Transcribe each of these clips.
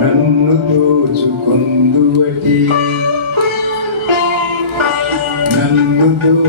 నన్ను దోచుకొందువటి. నన్ను దో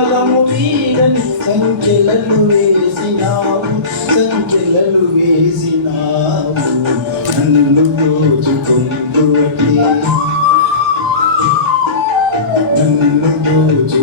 కాలము వీడని సంఖ్యలను వేసినావు సంఖ్యలను వేసినావు. నన్ను దోచుకుందువటే నన్ను దోచు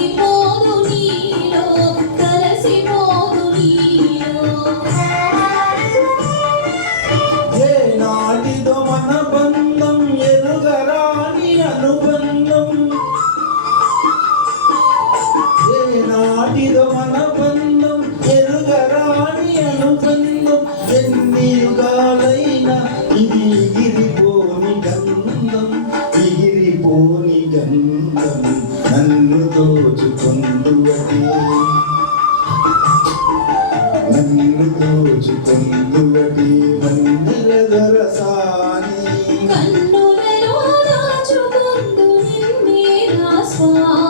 ఎగిరిపోని గంధం ఎగిరిపోని గంధం నన్ను దోచుకొందువటి. నన్ను దోచుకొందువటి మందిర దొరసాని. కన్నులలో దాచుకొందు నిన్నే నా స్వామి.